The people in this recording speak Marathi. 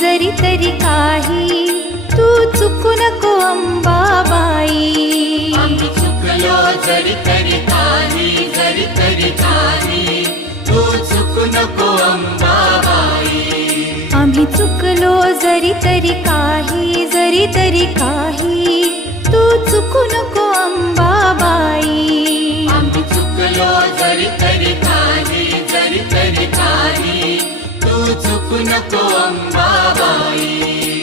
जरी तरी काही तू चुकू नको अंबाबाई. आम्ही चुकलो जरी तरी काही तू चुकू नको अंबाबाई. आम्ही चुकलो जरी तरी काही तू चुकू नको अंबाबाई. आम्ही चुकलो जरी तरी काही तू चुकू नको अंबाबाई.